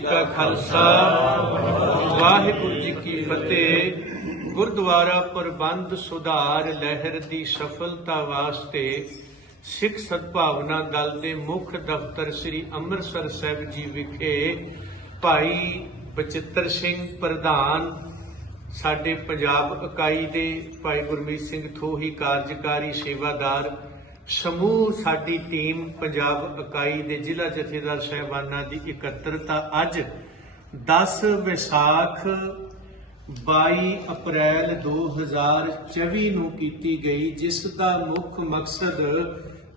ਕਾ ਖਾਲਸਾ, ਵਾਹਿਗੁਰੂ ਜੀ ਕੀ ਫਤਿਹ। ਗੁਰਦੁਆਰਾ ਪ੍ਰਬੰਧ ਸੁਧਾਰ ਲਹਿਰ ਦੀ ਸਫਲਤਾ ਵਾਸਤੇ ਸਿੱਖ ਸਦਭਾਵਨਾ ਦਲ ਦੇ ਮੁੱਖ ਦਫ਼ਤਰ ਸ੍ਰੀ ਅੰਮ੍ਰਿਤਸਰ ਸਾਹਿਬ ਜੀ ਵਿਖੇ ਭਾਈ ਬਚਿੱਤਰ ਸਿੰਘ ਪ੍ਰਧਾਨ, ਸਾਡੇ ਪੰਜਾਬ ਇਕਾਈ ਦੇ ਭਾਈ ਗੁਰਮੀਤ ਸਿੰਘ ਥੋਹੀ, ਕਾਰਜਕਾਰੀ ਸੇਵਾਦਾਰ ਸਮੂਹ ਸਾਡੀ ਟੀਮ ਪੰਜਾਬ ਇਕਾਈ ਦੇ ਜ਼ਿਲ੍ਹਾ ਜਥੇਦਾਰ ਸਹਿਬਾਨਾਂ ਦੀ ਇਕੱਤਰਤਾ ਅੱਜ 10 ਵਿਸਾਖ 22 ਅਪ੍ਰੈਲ 2024 ਨੂੰ ਕੀਤੀ ਗਈ, ਜਿਸ ਦਾ ਮੁੱਖ ਮਕਸਦ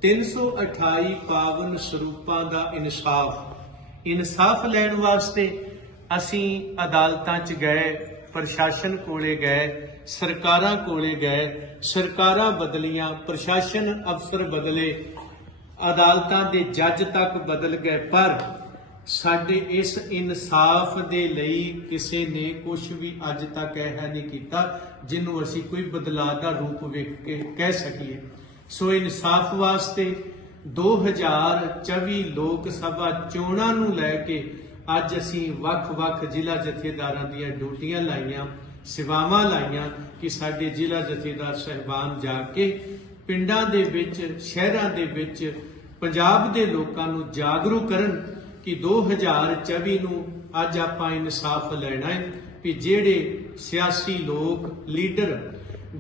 328 ਪਾਵਨ ਸਰੂਪਾਂ ਦਾ ਇਨਸਾਫ। ਇਨਸਾਫ ਲੈਣ ਵਾਸਤੇ ਅਸੀਂ ਅਦਾਲਤਾਂ 'ਚ ਗਏ। ਪ੍ਰਸ਼ਾਸਨ ਕੋਲੇ ਗਏ, ਸਰਕਾਰਾਂ ਕੋਲੇ ਗਏ, ਸਰਕਾਰਾਂ ਬਦਲੀਆਂ, ਪ੍ਰਸ਼ਾਸਨ ਅਫਸਰ ਬਦਲੇ, ਅਦਾਲਤਾਂ ਦੇ ਜੱਜ ਤੱਕ ਬਦਲ ਗਏ। ਪਰ ਸਾਡੇ ਇਸ ਇਨਸਾਫ ਦੇ ਲਈ ਕਿਸੇ ਨੇ ਕੁਝ ਵੀ ਅੱਜ ਤੱਕ ਇਹ ਨਹੀਂ ਕੀਤਾ ਜਿਹਨੂੰ ਅਸੀਂ ਕੋਈ ਬਦਲਾਅ ਦਾ ਰੂਪ ਵੇਖ ਕੇ ਕਹਿ ਸਕੀਏ। ਸੋ ਇਨਸਾਫ ਵਾਸਤੇ 2024 ਲੋਕ ਸਭਾ ਚੋਣਾਂ ਨੂੰ ਲੈ ਕੇ ਅੱਜ ਅਸੀਂ ਵੱਖ-ਵੱਖ ਜ਼ਿਲ੍ਹਾ ਜਥੇਦਾਰਾਂ ਦੀਆਂ ਡਿਊਟੀਆਂ ਲਾਈਆਂ, ਸੇਵਾਵਾਂ ਲਾਈਆਂ ਕਿ ਸਾਡੇ ਜ਼ਿਲ੍ਹਾ ਜਥੇਦਾਰ ਸਹਿਬਾਨ ਜਾ ਕੇ ਪਿੰਡਾਂ ਦੇ ਵਿੱਚ, ਸ਼ਹਿਰਾਂ ਦੇ ਵਿੱਚ, ਪੰਜਾਬ ਦੇ ਲੋਕਾਂ ਨੂੰ ਜਾਗਰੂਕ ਕਰਨ ਕਿ 2024 ਨੂੰ ਅੱਜ ਆਪਾਂ ਇਨਸਾਫ ਲੈਣਾ ਹੈ ਕਿ ਜਿਹੜੇ ਸਿਆਸੀ ਲੋਕ, ਲੀਡਰ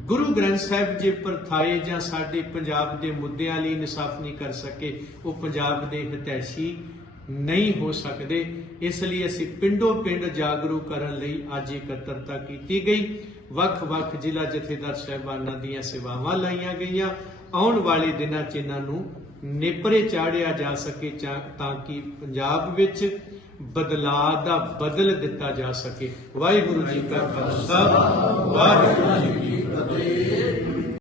ਗੁਰੂ ਗ੍ਰੰਥ ਸਾਹਿਬ ਜੇ ਪਰਥਾਏ ਜਾਂ ਸਾਡੇ ਪੰਜਾਬ ਦੇ ਮੁੱਦਿਆਂ ਲਈ ਇਨਸਾਫ ਨਹੀਂ ਕਰ ਸਕੇ, ਉਹ ਪੰਜਾਬ ਦੇ ਹਿਤੈਸ਼ੀ ਨਹੀਂ ਹੋ ਸਕਦੇ। ਇਸ ਲਈ ਅਸੀਂ ਪਿੰਡੋ ਪਿੰਡ ਜਾਗਰੂਕ ਕਰਨ ਲਈ ਅੱਜ ਇਕੱਤਰਤਾ ਕੀਤੀ ਗਈ। ਵੱਖ-ਵੱਖ ਜ਼ਿਲ੍ਹਾ ਜਥੇਦਾਰ ਸਹਿਬਾਨਾਂ ਦੀਆਂ ਸੇਵਾਵਾਂ ਲਾਈਆਂ ਗਈਆਂ। ਆਉਣ ਵਾਲੇ ਦਿਨਾਂ 'ਚ ਇਹਨਾਂ ਨੂੰ ਨੇਪਰੇ ਚਾੜਿਆ ਜਾ ਸਕੇ ਤਾਂ ਕਿ ਪੰਜਾਬ ਵਿੱਚ ਬਦਲਾਅ ਦਾ ਬਦਲ ਦਿੱਤਾ ਜਾ ਸਕੇ। ਵਾਹਿਗੁਰੂ ਜੀ ਕਾ ਖਾਲਸਾ, ਵਾਹਿਗੁਰੂ ਜੀ ਕੀ